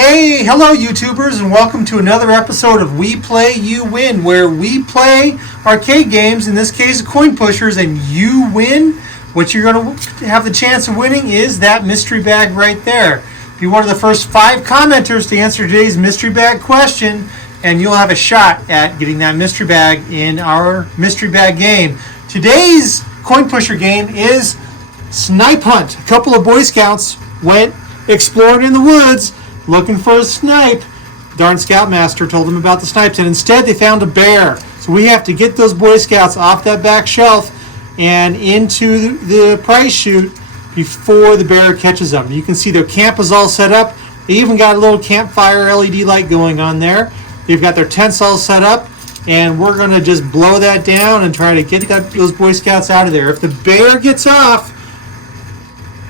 Hey, hello YouTubers, and welcome to another episode of We Play, You Win, where we play arcade games, in this case coin pushers, and you win. What you're going to have the chance of winning is that mystery bag right there. Be one of the first 5 commenters to answer today's mystery bag question, and you'll have a shot at getting that mystery bag in our mystery bag game. Today's coin pusher game is Snipe Hunt. A couple of Boy Scouts went exploring in the woods looking for a snipe. Darn Scoutmaster told them about the snipes, and instead they found a bear. So we have to get those Boy Scouts off that back shelf and into the prize chute before the bear catches them. You can see their camp is all set up. They even got a little campfire LED light going on there. They've got their tents all set up, and we're going to just blow that down and try to get those Boy Scouts out of there. If the bear gets off,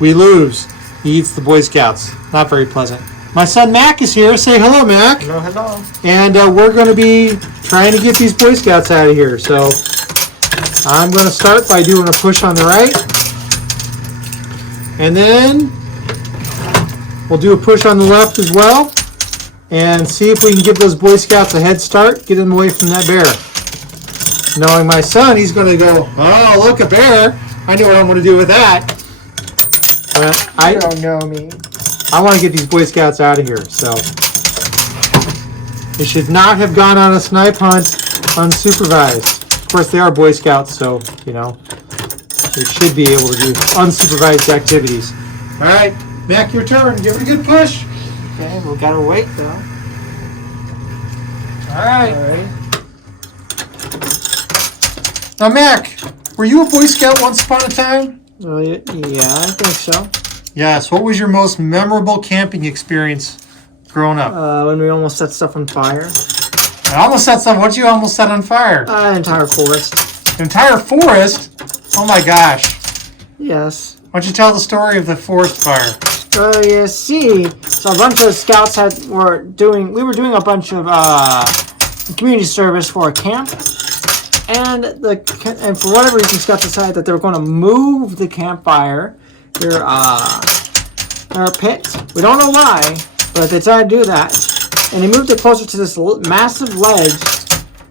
we lose. He eats the Boy Scouts. Not very pleasant. My son Mac is here. Say hello, Mac. Hello, hello. And we're going to be trying to get these Boy Scouts out of here. So I'm going to start by doing a push on the right. And then we'll do a push on the left as well. And see if we can give those Boy Scouts a head start. Get them away from that bear. Knowing my son, he's going to go, oh, look, a bear. I know what I'm going to do with that. You don't know me. I want to get these Boy Scouts out of here, so they should not have gone on a snipe hunt unsupervised. Of course, they are Boy Scouts, so, you know, they should be able to do unsupervised activities. All right, Mac, your turn. Give it a good push. Okay, we gotta wait, though. All right. Now, Mac, were you a Boy Scout once upon a time? Yeah, I think so. Yes. What was your most memorable camping experience growing up? When we almost set stuff on fire. I almost set something. What did you almost set on fire? An entire forest. An entire forest? Oh my gosh. Yes. Why don't you tell the story of the forest fire? You see, so a bunch of scouts we were doing a bunch of community service for a camp, and for whatever reason, scouts decided that they were going to move the campfire, their pit. We don't know why, but they decided to do that, and they moved it closer to this massive ledge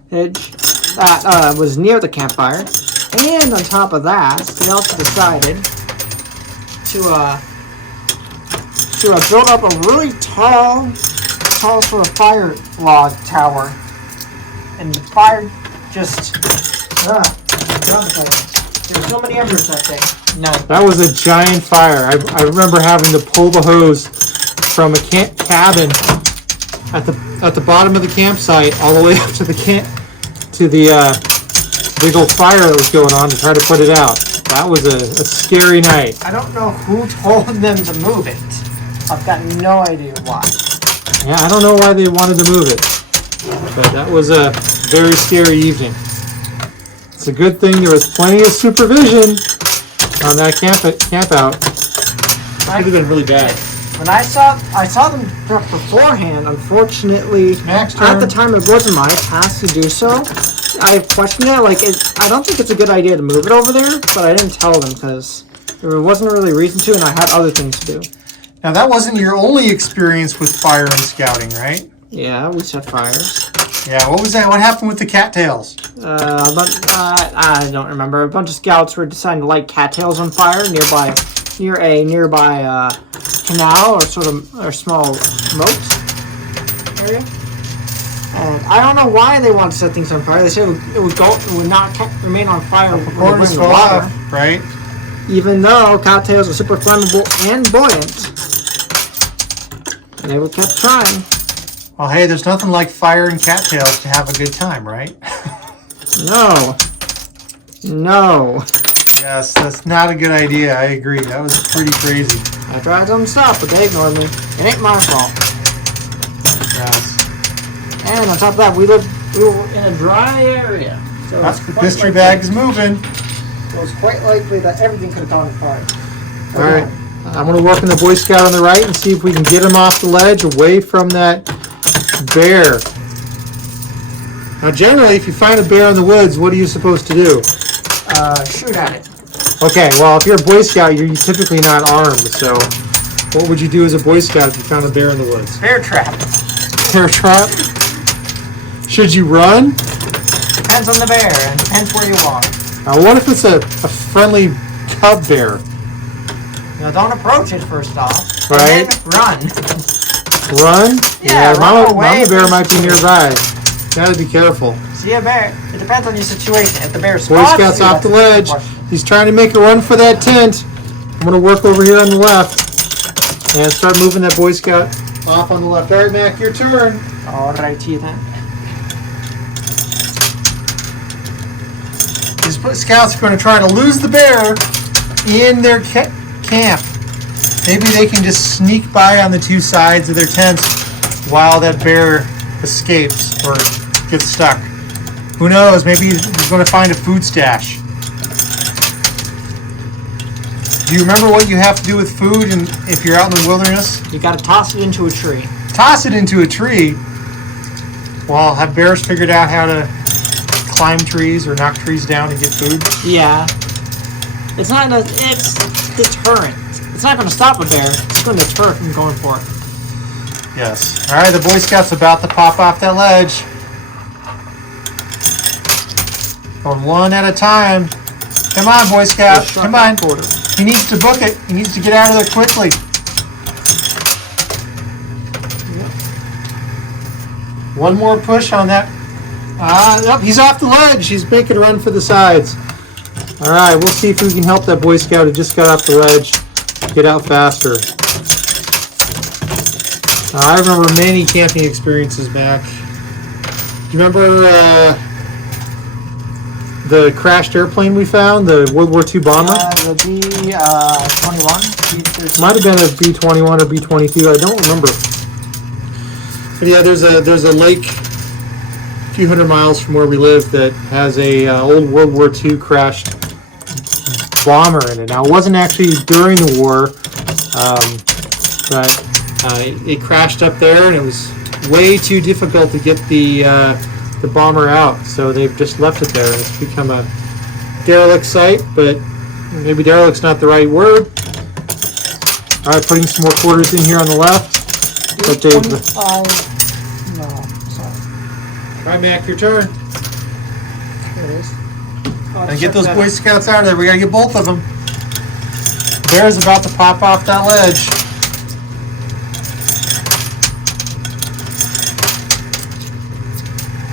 that was near the campfire. And on top of that, they also decided to build up a really tall sort of fire log tower, and the fire just there's so many embers that day. No, that was a giant fire. I remember having to pull the hose from a cabin at the bottom of the campsite all the way up to the big old fire that was going on to try to put it out. That was a scary night. I don't know who told them to move it. I've got no idea why. Yeah, I don't know why they wanted to move it, but that was a very scary evening. It's a good thing there was plenty of supervision on that camp out. It could have been really bad. When I saw them beforehand, unfortunately, at the time it wasn't my task to do so. I questioned it, I don't think it's a good idea to move it over there, but I didn't tell them because there wasn't really a reason to, and I had other things to do. Now, that wasn't your only experience with fire and scouting, right? Yeah, we set fires. Yeah, what was that? What happened with the cattails? I don't remember. A bunch of scouts were deciding to light cattails on fire near a nearby canal or small moat area. And I don't know why they wanted to set things on fire. They said it would not remain on fire before it fell off, right? Even though cattails are super flammable and buoyant. And they kept trying. Well, hey, there's nothing like fire and cattails to have a good time, right? No. Yes, that's not a good idea. I agree. That was pretty crazy. I tried to tell them to stop, but they ignored me. It ain't my fault. Yes. And on top of that, we were in a dry area. So that's the mystery bag is moving. It was quite likely that everything could have gone fire. All right. I'm going to work on the Boy Scout on the right and see if we can get him off the ledge away from that bear. Now, generally, if you find a bear in the woods, what are you supposed to do? Shoot at it. Okay, well, if you're a Boy Scout, you're typically not armed, so What would you do as a Boy Scout if you found a bear in the woods? Bear trap. Bear trap? Should you run? Depends on the bear and depends where you are. Now, what if it's a friendly cub bear? Now, don't approach it first off. Right. And then run. Run? Yeah, run Mama, away. Mama bear might be nearby. Gotta be careful. See a bear. It depends on your situation. If the bear Boy spots Scout's you, off the that's a ledge. question. He's trying to make a run for that tent. I'm gonna work over here on the left and start moving that Boy Scout off on the left. All right, Mac, your turn. Alrighty then. These scouts are going to try to lose the bear in their camp. Maybe they can just sneak by on the two sides of their tents while that bear escapes or gets stuck. Who knows? Maybe he's going to find a food stash. Do you remember what you have to do with food and if you're out in the wilderness? You gotta toss it into a tree. Toss it into a tree. Well, have bears figured out how to climb trees or knock trees down to get food? Yeah. It's not. It's deterrent. It's not going to stop a bear. It's going to deter it from going for it. Yes. All right, the Boy Scout's about to pop off that ledge. Going one at a time. Come on, Boy Scout. Come on. He needs to book it. He needs to get out of there quickly. One more push on that. Nope, he's off the ledge. He's making a run for the sides. All right, we'll see if we can help that Boy Scout who just got off the ledge get out faster. I remember many camping experiences back. Do you remember the crashed airplane we found, the World War II bomber? The B-21? Might have been a B-21 or B-22. I don't remember. But yeah, there's a lake a few hundred miles from where we live that has a old World War II crashed bomber in it. Now, it wasn't actually during the war, but it crashed up there, and it was way too difficult to get the bomber out, so they've just left it there, and it's become a derelict site, but maybe derelict's not the right word. All right, putting some more quarters in here on the left. But they've... No, sorry. All right, Mac, your turn. Here it is. And get those Boy Scouts out of there. We gotta get both of them. Bear's about to pop off that ledge.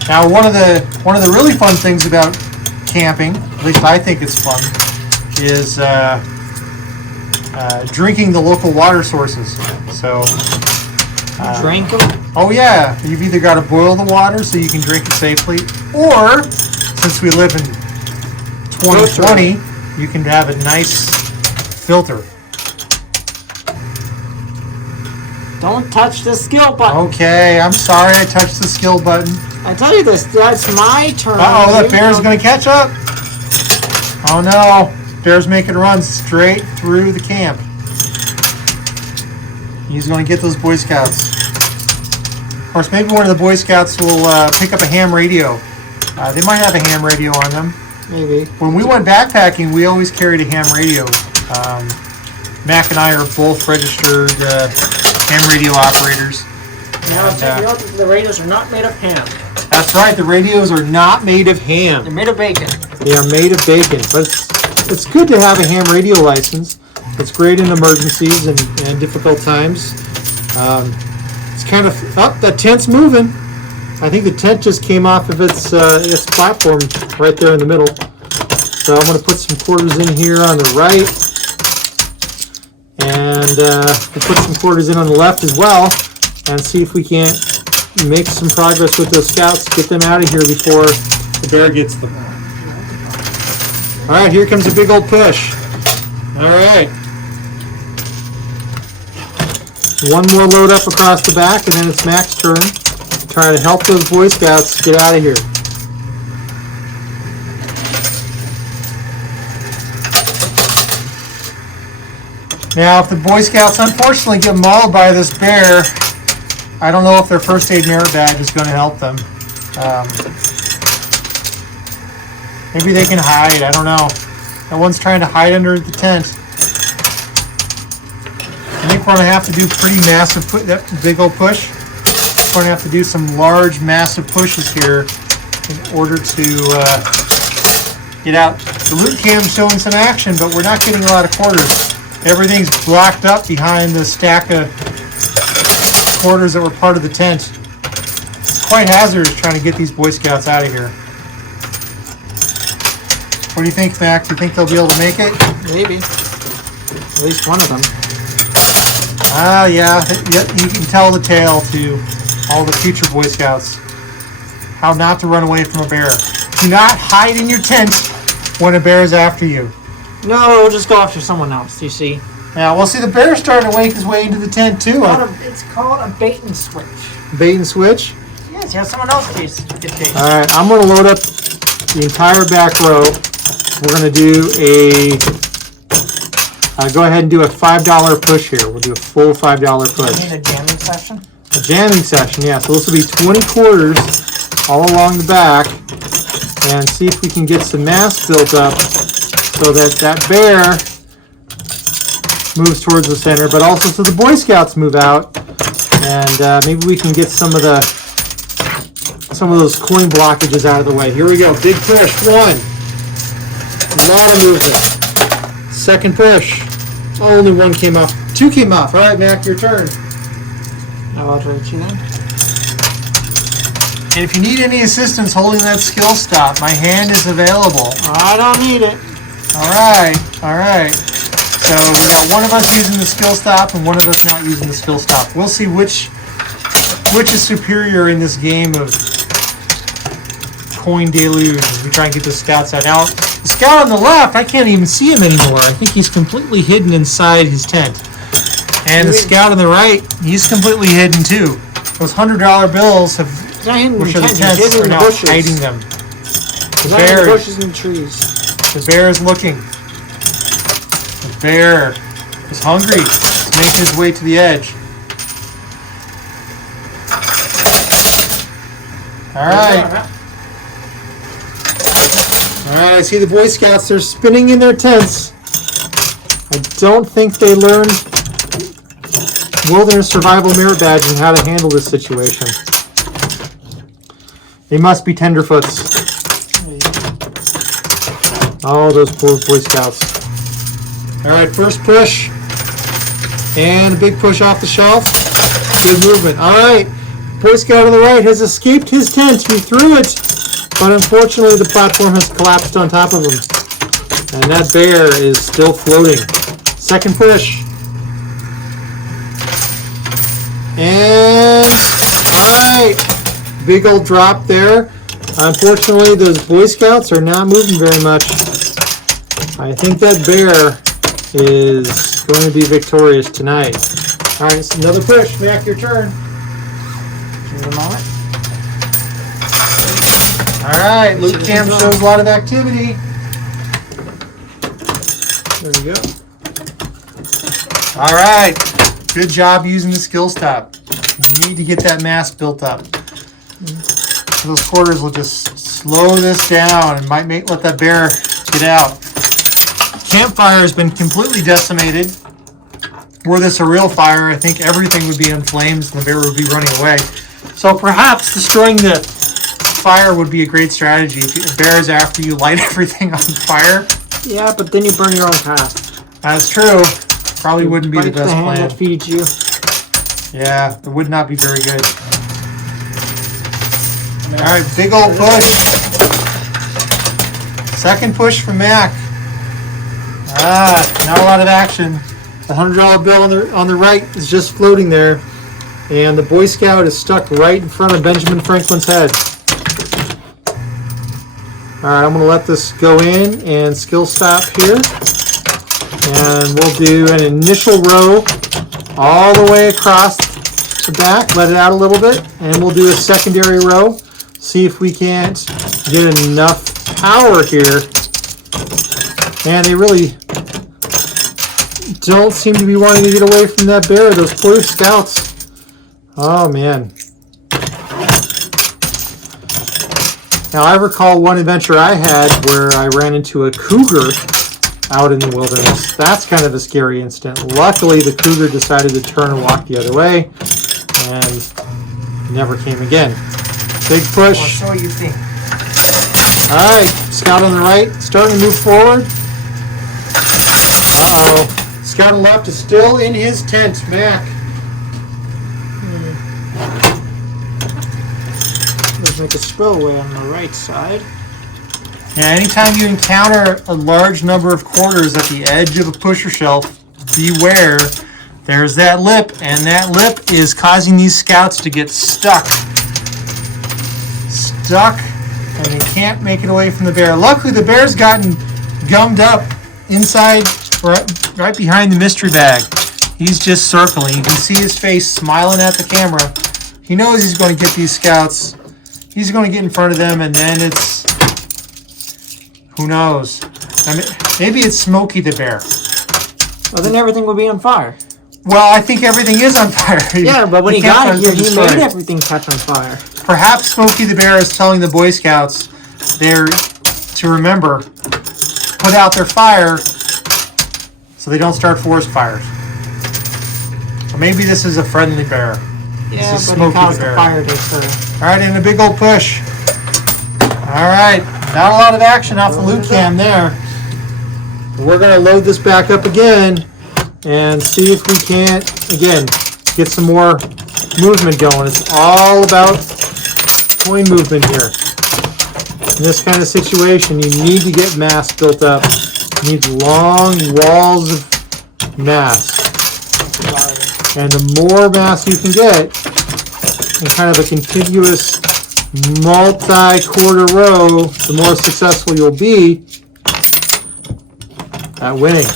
Now, one of the really fun things about camping, at least I think it's fun, is drinking the local water sources. So, Drink them? oh yeah, you've either got to boil the water so you can drink it safely, or since we live in 2020, you can have a nice filter. Don't touch the skill button. Okay, I'm sorry I touched the skill button. I tell you this, that's my turn. Uh-oh, that bear's going to catch up. Oh no, bear's making a run straight through the camp. He's going to get those Boy Scouts. Of course, maybe one of the Boy Scouts will pick up a ham radio. They might have a ham radio on them. Maybe. When we went backpacking, we always carried a ham radio. Mac and I are both registered ham radio operators. Now, check out that the radios are not made of ham. That's right, the radios are not made of ham. They're made of bacon. They are made of bacon, but it's good to have a ham radio license. It's great in emergencies and difficult times. It's kind of... Oh, that tent's moving. I think the tent just came off of its platform right there in the middle. So I'm going to put some quarters in here on the right. And we'll put some quarters in on the left as well. And see if we can't make some progress with those scouts. Get them out of here before the bear gets them. All right, here comes a big old push. All right. One more load up across the back, and then it's Mac's turn. Trying to help those Boy Scouts get out of here. Now, if the Boy Scouts unfortunately get mauled by this bear, I don't know if their first aid merit bag is going to help them. Maybe they can hide. I don't know. That one's trying to hide under the tent. I think we're going to have to do pretty massive, that big old push. We're going to have to do some large, massive pushes here in order to get out. The loot cam's showing some action, but we're not getting a lot of quarters. Everything's blocked up behind the stack of quarters that were part of the tent. It's quite hazardous trying to get these Boy Scouts out of here. What do you think, Mac? Do you think they'll be able to make it? Maybe. At least one of them. Ah, yeah. You can tell the tale to all the future Boy Scouts. How not to run away from a bear. Do not hide in your tent when a bear is after you. No, we'll just go after someone else, you see. Yeah, well, see, the bear's starting to make his way into the tent, too. It's called a bait and switch. Bait and switch? Yes, you have someone else get chased. All right, I'm going to load up the entire back row. We're going to do go ahead and do a $5 push here. We'll do a full $5 push. You mean a jamming session? A jamming session, yeah. So this will be 20 quarters all along the back, and see if we can get some mass built up so that bear moves towards the center, but also so the Boy Scouts move out, and maybe we can get some of those coin blockages out of the way. Here we go, big push, one. A lot of movement. Second push. Oh, only one came off. Two came off. All right, Mac, your turn. I'll try you then. And if you need any assistance holding that skill stop, my hand is available. I don't need it. All right. So we got one of us using the skill stop and one of us not using the skill stop. We'll see which is superior in this game of coin deluge as we try and get the scouts out. Now, the scout on the left, I can't even see him anymore. I think he's completely hidden inside his tent. And the scout on the right, he's completely hidden too. Those $100 bills have, which are the tents, are now hiding them. The bushes and trees. The bear is looking. The bear is hungry. He's making his way to the edge. All right. I see the Boy Scouts. They're spinning in their tents. I don't think they learned wilderness survival merit badge and how to handle this situation. They must be tenderfoots. Oh, those poor Boy Scouts. All right, first push. And a big push off the shelf. Good movement. All right, Boy Scout on the right has escaped his tent. He threw it, but unfortunately the platform has collapsed on top of him. And that bear is still floating. Second push. And, all right, big old drop there. Unfortunately, those Boy Scouts are not moving very much. I think that bear is going to be victorious tonight. All right, it's another push. Mac, your turn. Give it a moment. All right, loot cam shows a lot of activity. There we go. All right, good job using the skill stop. You need to get that mass built up. Those quarters will just slow this down and might let that bear get out. Campfire has been completely decimated. Were this a real fire, I think everything would be in flames and the bear would be running away. So perhaps destroying the fire would be a great strategy. If a bear is after you, light everything on fire. Yeah, but then you burn your own path. That's true. Probably wouldn't be the best hand plan. that feeds you. Yeah, it would not be very good. All right, big old push. Second push from Mac. Not a lot of action. The $100 bill on the right is just floating there, and the Boy Scout is stuck right in front of Benjamin Franklin's head. All right, I'm going to let this go in and skill stop here, and we'll do an initial row all the way across the back. Let it out a little bit, and we'll do a secondary row. See if we can't get enough power here. And they really don't seem to be wanting to get away from that bear. Those poor scouts. Oh, man. Now, I recall one adventure I had where I ran into a cougar out in the wilderness. That's kind of a scary incident. Luckily, the cougar decided to turn and walk the other way and never came again. Big push. Well, so you think. All right, scout on the right, starting to move forward. Uh-oh. Scout on the left is still in his tent, Mac. Let's make a spillway on the right side. Yeah, anytime you encounter a large number of quarters at the edge of a pusher shelf, beware. There's that lip, and that lip is causing these scouts to get stuck. And they can't make it away from the bear. Luckily, the bear's gotten gummed up inside, right behind the mystery bag. He's just circling. You can see his face smiling at the camera. He knows he's going to get these scouts. He's going to get in front of them, and then it's, who knows? I mean, maybe it's Smokey the bear. Well, then everything would be on fire. Well, I think everything is on fire. Yeah, but when he got here, he made everything catch on fire. Perhaps Smokey the Bear is telling the Boy Scouts they're to remember, put out their fire so they don't start forest fires. Or maybe this is a friendly bear. Yeah, this is but Smokey he caused the the Bear. fire to occur. All right, and a big old push. All right, not a lot of action off the loot cam there. We're going to load this back up again and see if we can't, again, get some more movement going. It's all about coin movement here. In this kind of situation, you need to get mass built up. You need long walls of mass. And the more mass you can get in kind of a contiguous multi-quarter row, the more successful you'll be at winning.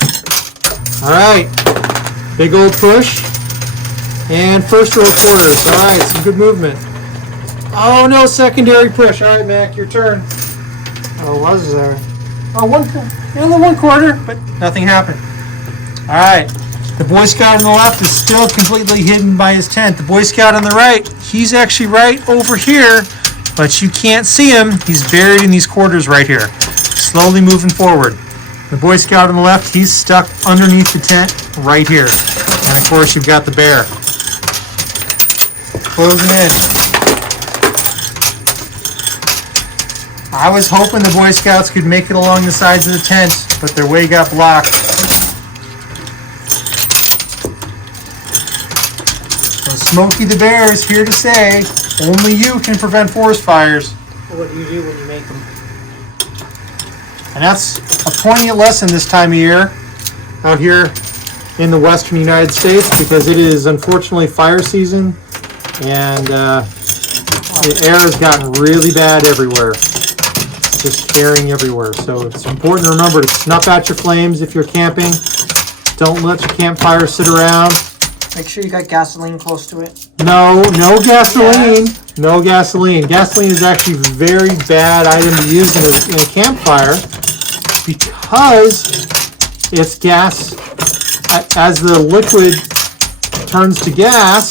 All right, big old push. And first row quarters. All right, some good movement. Oh, no, secondary push. All right, Mac, your turn. Oh, was there? Oh, one quarter, but nothing happened. All right, the Boy Scout on the left is still completely hidden by his tent. The Boy Scout on the right, he's actually right over here, but you can't see him. He's buried in these quarters right here, slowly moving forward. The Boy Scout on the left, he's stuck underneath the tent right here. And of course, you've got the bear. Closing in. I was hoping the Boy Scouts could make it along the sides of the tent, but their way got blocked. So Smokey the Bear is here to say, only you can prevent forest fires. What do you do when you make them? And that's a poignant lesson this time of year out here in the western United States, because it is unfortunately fire season, and the air has gotten really bad everywhere. It's just carrying everywhere. So it's important to remember to snuff out your flames if you're camping. Don't let your campfire sit around. Make sure you got gasoline close to it. No gasoline. No gasoline. Gasoline is actually a very bad item to use in a campfire, because it's gas. As the liquid turns to gas,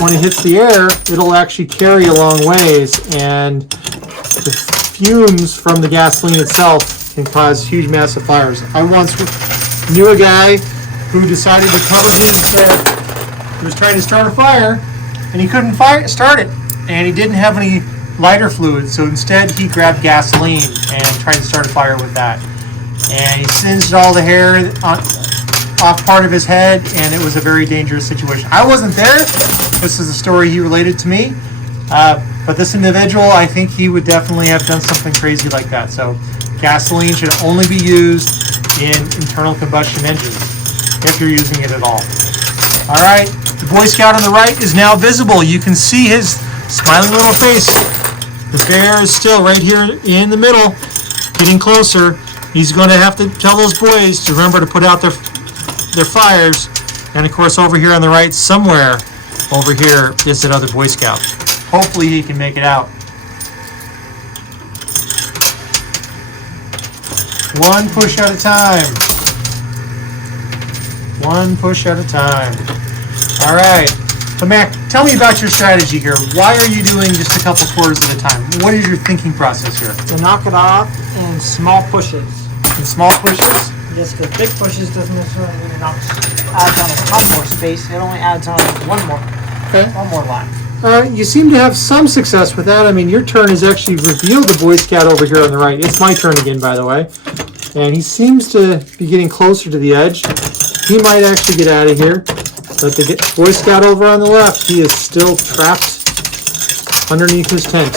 when it hits the air, it'll actually carry a long ways, and the fumes from the gasoline itself can cause huge, massive fires. I once knew a guy who decided to cover his he was trying to start a fire, and he couldn't start it, and he didn't have any lighter fluid, so instead he grabbed gasoline and tried to start a fire with that. And he singed all the hair off part of his head, and it was a very dangerous situation. I wasn't there. This is a story he related to me. But this individual, I think he would definitely have done something crazy like that. So gasoline should only be used in internal combustion engines, if you're using it at all. All right, the Boy Scout on the right is now visible. You can see his smiling little face. The bear is still right here in the middle, getting closer. He's going to have to tell those boys to remember to put out their fires. And of course, over here on the right, somewhere over here is that other Boy Scout. Hopefully he can make it out. One push at a time. One push at a time. All right. So Mac, tell me about your strategy here. Why are you doing just a couple quarters at a time? What is your thinking process here? To knock it off in small pushes. Some small pushes. Yes, because big pushes doesn't necessarily mean it knocks adds on a ton more space. It only adds on one more line. You seem to have some success with that. I mean, your turn has actually revealed the Boy Scout over here on the right. It's my turn again, by the way. And he seems to be getting closer to the edge. He might actually get out of here. But the Boy Scout over on the left, he is still trapped underneath his tent.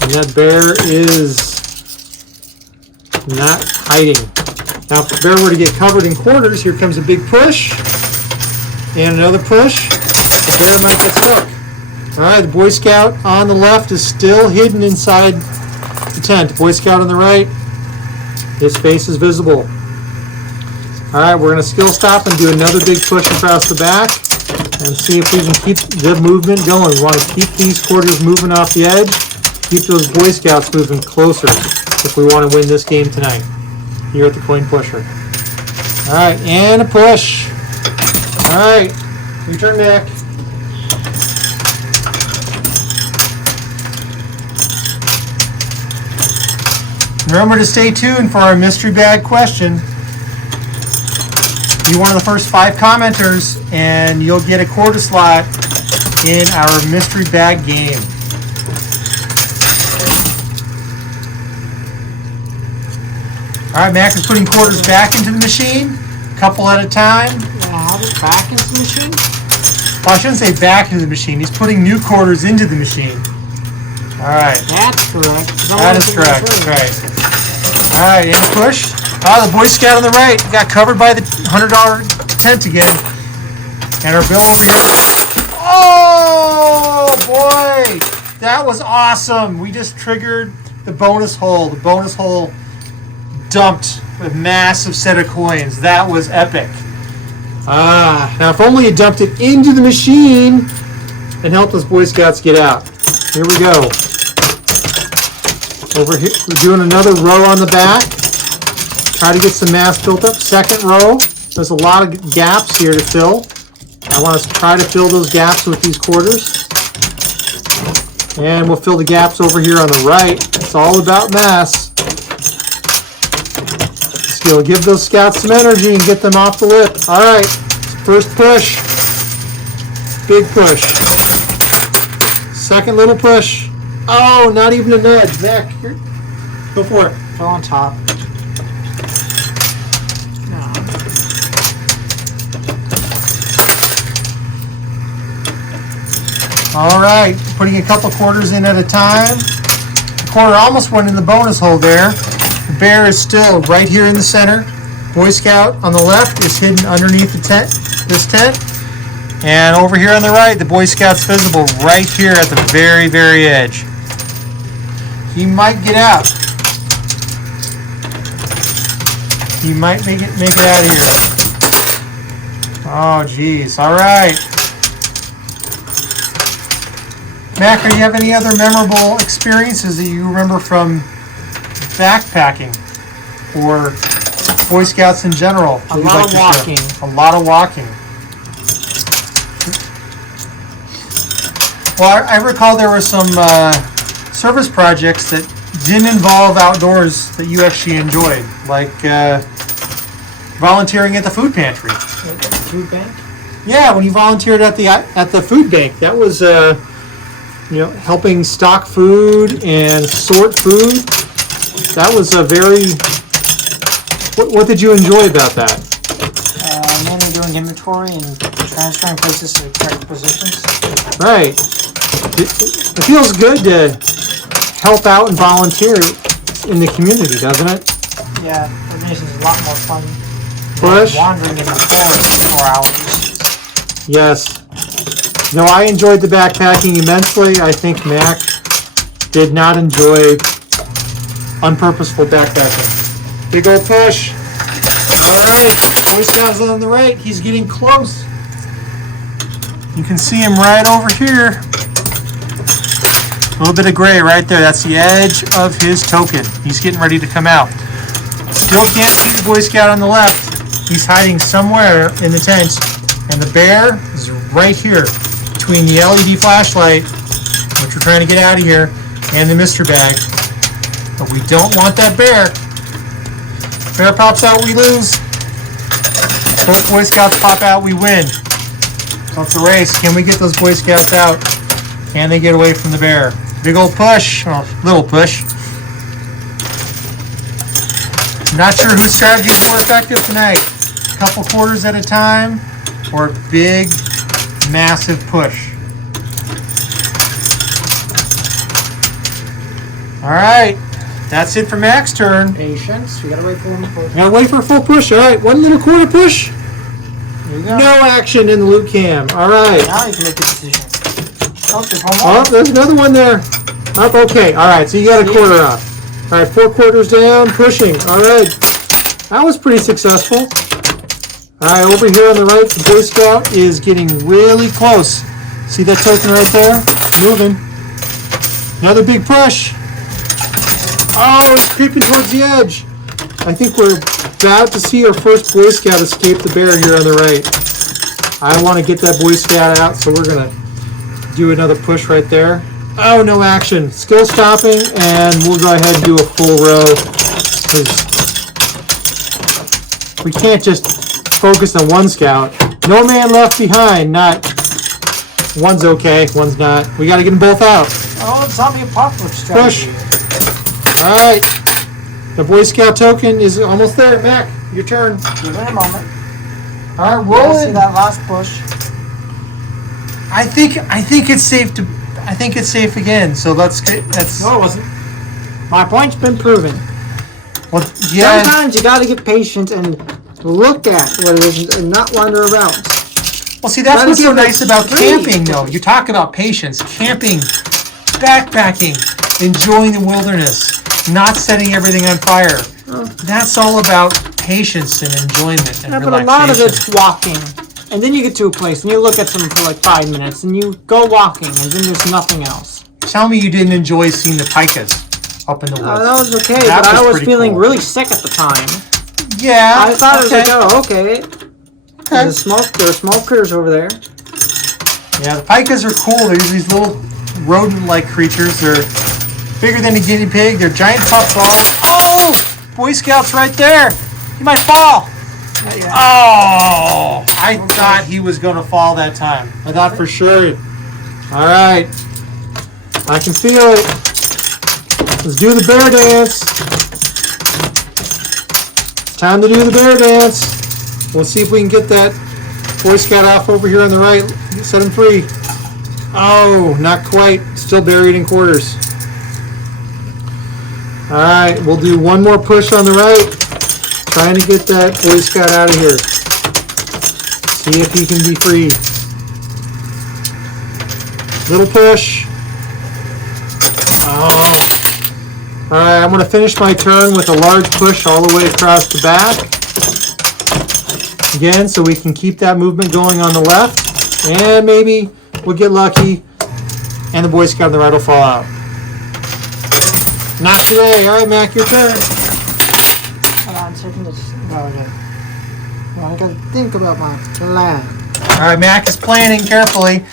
And that bear is not hiding. Now, if the bear were to get covered in quarters, here comes a big push. And another push. The bear might get stuck. All right, the Boy Scout on the left is still hidden inside the tent. The Boy Scout on the right, his face is visible. All right, we're going to skill stop and do another big push across the back and see if we can keep the movement going. We want to keep these quarters moving off the edge, keep those Boy Scouts moving closer if we want to win this game tonight here at the Coin Pusher. All right, and a push. All right, your turn back. Remember to stay tuned for our mystery bag question. Be one of the first 5 commenters and you'll get a quarter slot in our mystery bag game. Alright, Mac is putting quarters back into the machine, a couple at a time. Back into the machine? Well, I shouldn't say back into the machine. He's putting new quarters into the machine. Alright. That's correct. That is correct. That's right. Alright, and push. The Boy Scout on the right got covered by the $100 tent again. And our bill over here. Oh, boy. That was awesome. We just triggered the bonus hole. The bonus hole dumped a massive set of coins. That was epic. Now if only you dumped it into the machine and helped those Boy Scouts get out. Here we go. Over here, we're doing another row on the back. Try to get some mass built up. Second row. There's a lot of gaps here to fill. I want us to try to fill those gaps with these quarters. And we'll fill the gaps over here on the right. It's all about mass. Skill. Give those scouts some energy and get them off the lip. All right. First push. Big push. Second little push. Oh, not even a nudge. Mac, here. Go for it. Go on top. No. All right. Putting a couple quarters in at a time. The quarter almost went in the bonus hole there. The bear is still right here in the center. Boy Scout on the left is hidden underneath the tent, this tent. And over here on the right, the Boy Scout's visible right here at the very, very edge. He might get out. He might make it out of here. Oh, geez. All right. Mac, do you have any other memorable experiences that you remember from backpacking or Boy Scouts in general? A lot of walking. A lot of walking. Well, I recall there were some service projects that didn't involve outdoors that you actually enjoyed, like volunteering at the food pantry. Food bank? Yeah, when you volunteered at the food bank, that was helping stock food and sort food. That was a very. What did you enjoy about that? Mainly doing inventory and transferring places to the correct positions. Right. It feels good to help out and volunteer in the community, doesn't it? Yeah, it makes it a lot more fun. Push. Wandering in the forest for hours. Yes. No, I enjoyed the backpacking immensely. I think Mac did not enjoy unpurposeful backpacking. Big old push. All right. Boy Scouts on the right. He's getting close. You can see him right over here. A little bit of gray right there. That's the edge of his token. He's getting ready to come out. Still can't see the Boy Scout on the left. He's hiding somewhere in the tent. And the bear is right here between the LED flashlight, which we're trying to get out of here, and the mystery bag. But we don't want that bear. Bear pops out, we lose. Both Boy Scouts pop out, we win. So it's a race. Can we get those Boy Scouts out? Can they get away from the bear? Big old push. Oh, little push. Not sure whose strategy is more effective tonight. A couple quarters at a time or a big, massive push. All right. That's it for Mac's turn. Patience. We gotta wait for him to push. Now wait for a full push. All right. One little quarter push. There you go. No action in the loot cam. All right. Now you can make a decision. Oh, there's one Oh, more. there's another one there. Up, okay. All right, so you got a quarter off. All right, 4 quarters down, pushing. All right. That was pretty successful. All right, over here on the right, the Boy Scout is getting really close. See that token right there? Moving. Another big push. Oh, it's creeping towards the edge. I think we're about to see our first Boy Scout escape the bear here on the right. I want to get that Boy Scout out, so we're going to do another push right there. Oh, no action. Skill stopping, and we'll go ahead and do a full row. Because we can't just focus on one scout. No man left behind. Not one's okay, one's not. We got to get them both out. Oh, zombie apocalypse strategy. Push. All right. The Boy Scout token is almost there. Mac, your turn. Give it a moment. All right, See rolling. that last push. I think it's safe to. I think it's safe again. So that's. No, it wasn't. My point's been proven. Well, yeah. Sometimes you gotta get patient and look at what it is and not wander around. Well, see, that's Gotta what's so give it nice about free. camping, though. You talk about patience, camping, backpacking, enjoying the wilderness, not setting everything on fire. That's all about patience and enjoyment and Yeah, but relaxation. a lot of it's walking. And then you get to a place and you look at something for like 5 minutes and you go walking and then there's nothing else. Tell me you didn't enjoy seeing the pikas up in the woods. That was okay, That but I was pretty feeling cool. really sick at the time. Yeah. I thought it was okay. like, oh, okay. Okay. There are small critters over there. Yeah, the pikas are cool. They're these little rodent-like creatures. They're bigger than a guinea pig. They're giant puffballs. Oh! Boy Scout's right there. He might fall. Yeah. Oh! I thought he was going to fall that time. I thought for sure. All right. I can feel it. Let's do the bear dance. Time to do the bear dance. We'll see if we can get that Boy Scout off over here on the right. Set him free. Oh, not quite. Still buried in quarters. All right, we'll do one more push on the right. Trying to get that Boy Scout out of here. See if he can be free. Little push. Oh. All right, I'm going to finish my turn with a large push all the way across the back. Again, so we can keep that movement going on the left. And maybe we'll get lucky and the Boy Scout on the right will fall out. Not today. All right, Mac, your turn. Hold on a second. I gotta think about my plan. All right, Mac is planning carefully.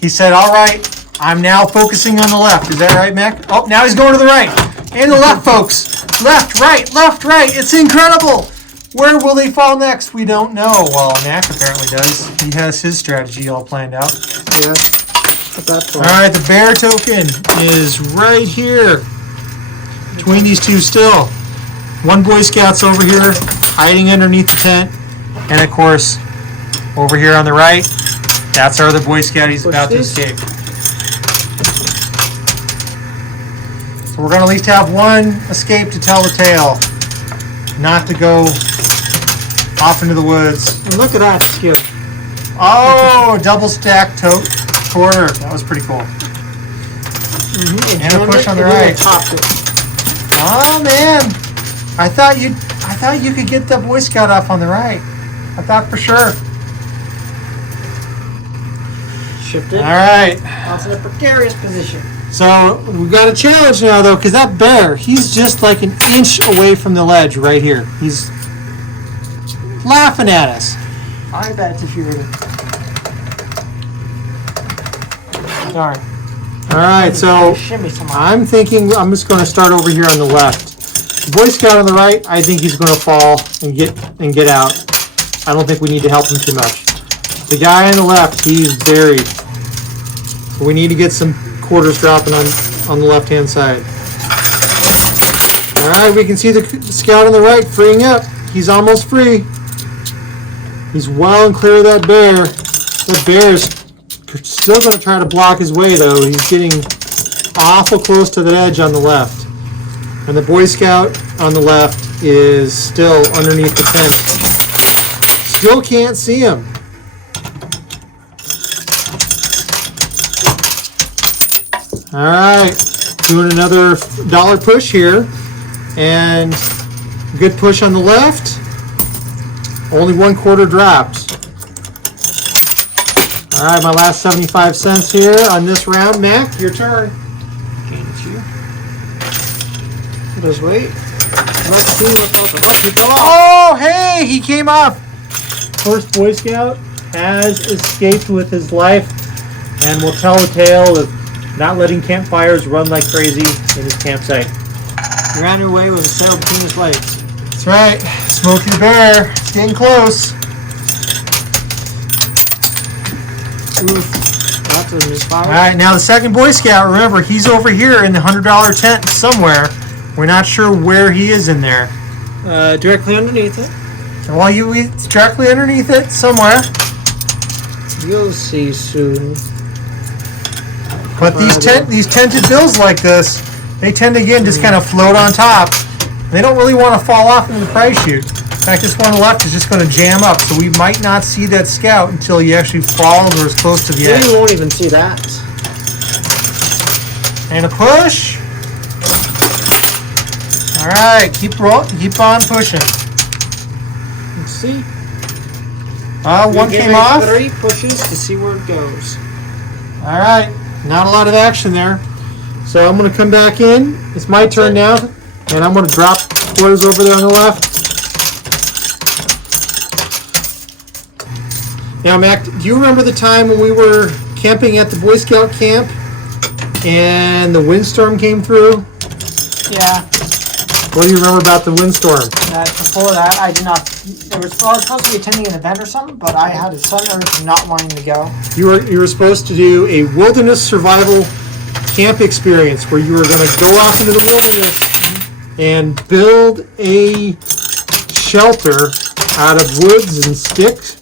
He said, all right, I'm now focusing on the left. Is that right, Mac? Oh, now he's going to the right. And the left, folks. Left, right. It's incredible. Where will they fall next? We don't know. Well, Mac apparently does. He has his strategy all planned out. Yeah. At that All point. right, the bear token is right here. Between these two still. One Boy Scout's over here, hiding underneath the tent. And of course, over here on the right, that's our other Boy Scout. He's Push about to this. escape. So we're going to at least have one escape to tell the tale. Not to go off into the woods. And look at that skip. Oh, double stack tote quarter. That was pretty cool. Mm-hmm. And a push on the right. Topped it. Oh man, I thought you could get the Boy Scout off on the right. I thought for sure. Shifted. All right. I was in a precarious position. So we've got a challenge now though, because that bear, he's just like an inch away from the ledge right here. He's laughing at us. I bet if you were. Darn. All right, so Shimmy some more. I'm thinking I'm just going to start over here on the left. The Boy Scout on the right, I think he's going to fall and get out. I don't think we need to help him too much. The guy on the left, he's buried. So we need to get some quarters dropping on the left-hand side. All right, we can see the Scout on the right freeing up. He's almost free. He's well and clear of that bear. That bear is still going to try to block his way, though. He's getting awful close to the edge on the left. And the Boy Scout on the left is still underneath the tent. Still can't see him. All right, doing another dollar push here. And good push on the left. Only 1 quarter dropped. All right, my last 75 cents here on this round. Mac, your turn. Thank you. Just wait. Let's see what goes on. Oh, he fell off. Oh, hey, he came off. First Boy Scout has escaped with his life and will tell the tale of not letting campfires run like crazy in his campsite. He ran away with a sail between his legs. That's right. Smokey the Bear. It's getting close. Oof. That's a misfire. All right, now the second Boy Scout, remember, he's over here in the $100 tent somewhere. We're not sure where he is in there. Directly underneath it. Well, it's directly underneath it somewhere. You'll see soon. But these tented bills like this, they tend to, again, just kind of float on top. They don't really want to fall off into the prize chute. In fact, this one on the left is just going to jam up, so we might not see that Scout until he actually falls or is close to the edge. You won't even see that. And a push. All right, keep on pushing. Let's see. One came off. 3 pushes to see where it goes. All right, not a lot of action there. So I'm going to come back in. It's my turn now, and I'm going to drop quarters over there on the left. Now, Mac, do you remember the time when we were camping at the Boy Scout camp and the windstorm came through? Yeah. What do you remember about the windstorm? Before that, I did not. I was supposed to be attending an event or something, but I had a sudden urge of not wanting to go. You were supposed to do a wilderness survival camp experience where you were going to go off into the wilderness and build a shelter out of woods and sticks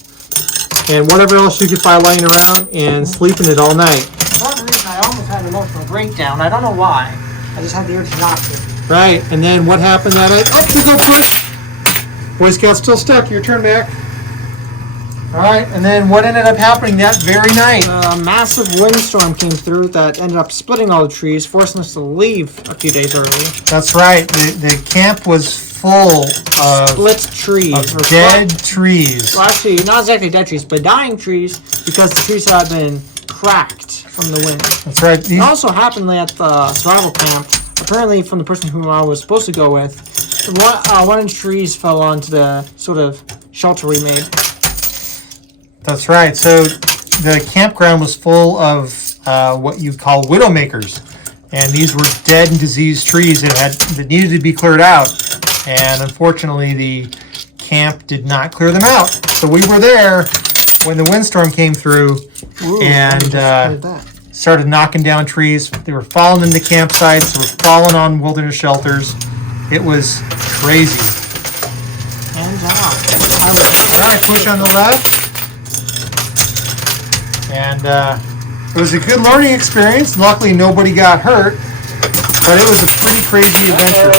and whatever else you could find lying around and sleep in it all night. For some reason, I almost had an emotional breakdown. I don't know why. I just had the urge not to. Right, and then what happened that night? Oh, you go push. Boy Scout's still stuck. Your turn, Mac. All right, and then what ended up happening that very night? A massive windstorm came through that ended up splitting all the trees, forcing us to leave a few days early. That's right. The camp was full of split trees. Of dead trees. Well, actually, not exactly dead trees, but dying trees because the trees had been cracked from the wind. That's right. It also happened at the survival camp. Apparently, from the person who I was supposed to go with, one of the trees fell onto the sort of shelter we made. That's right. So the campground was full of what you call widowmakers, and these were dead and diseased trees that needed to be cleared out. And unfortunately, the camp did not clear them out. So we were there when the windstorm came through. Ooh, and started knocking down trees. They were falling into campsites. They were falling on wilderness shelters. It was crazy. Hands off. All right, push on the left. And it was a good learning experience. Luckily, nobody got hurt. But it was a pretty crazy adventure.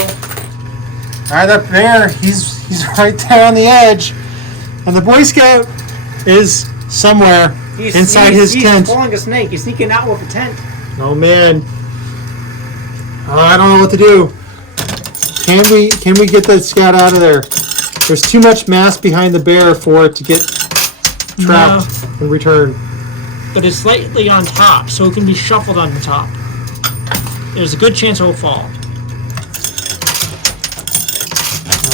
All right, up there, he's right there on the edge. And the Boy Scout is somewhere inside his tent. He's pulling a snake. He's sneaking out with a tent. Oh man, I don't know what to do. Can we get that Scout out of there? There's too much mass behind the bear for it to get trapped and return. But it's slightly on top, so it can be shuffled on the top. There's a good chance it will fall.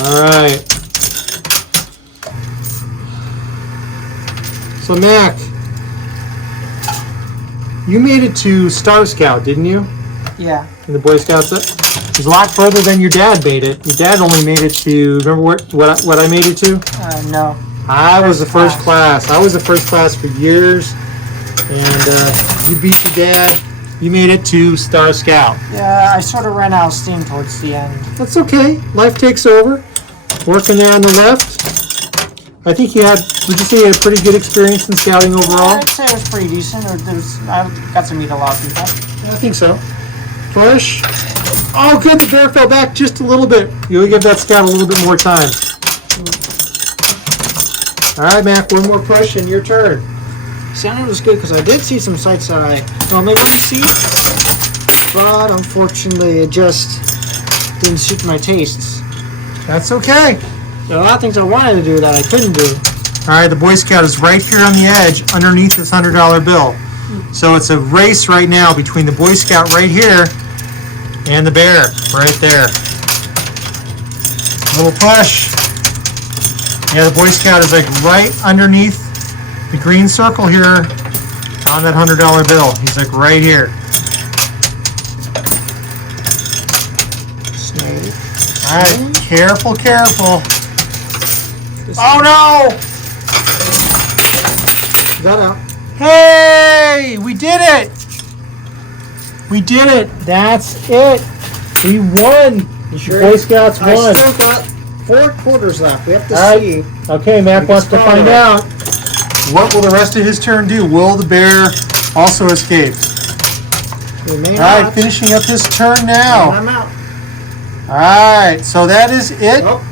All right. So Mac, you made it to Star Scout, didn't you? Yeah. In the Boy Scouts. It's a lot further than your dad made it. Your dad only made it to, remember what I made it to? No. I was the first class. I was the first class for years. And you beat your dad. You made it to Star Scout. Yeah, I sort of ran out of steam towards the end. That's okay. Life takes over. Working there on the left. I think would you say you had a pretty good experience in scouting overall? I'd say it was pretty decent. I got to meet a lot of people. I think so. Push. Oh, good. The bear fell back just a little bit. You'll give that scout a little bit more time. All right, Mac. One more push and your turn. Sounded was good because I did see some sights that I normally wouldn't see, but unfortunately it just didn't suit my tastes. That's okay. There are a lot of things I wanted to do that I couldn't do. All right, the Boy Scout is right here on the edge underneath this $100 bill. So it's a race right now between the Boy Scout right here and the bear right there. Little push. Yeah, the Boy Scout is like right underneath the green circle here on that $100 bill. He's like right here. Snake. All right, careful, careful. Oh no! Got out. Hey, we did it! We did it. That's it. We won. Sure? Boy Scouts I won. still got 4 quarters left. We have to All right. see. Okay, Mac wants to find it. out. What will the rest of his turn do? Will the bear also escape? We may All right, not. finishing up his turn now. I'm out. All right, so that is it. Oh.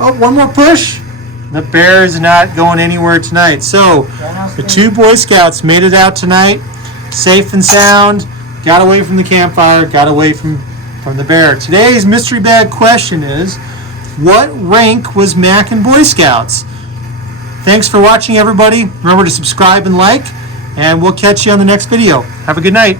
Oh, one more push. The bear is not going anywhere tonight. So the 2 Boy Scouts made it out tonight, safe and sound. Got away from the campfire. Got away from the bear. Today's mystery bag question is, what rank was Mac in Boy Scouts? Thanks for watching, everybody. Remember to subscribe and like, and we'll catch you on the next video. Have a good night.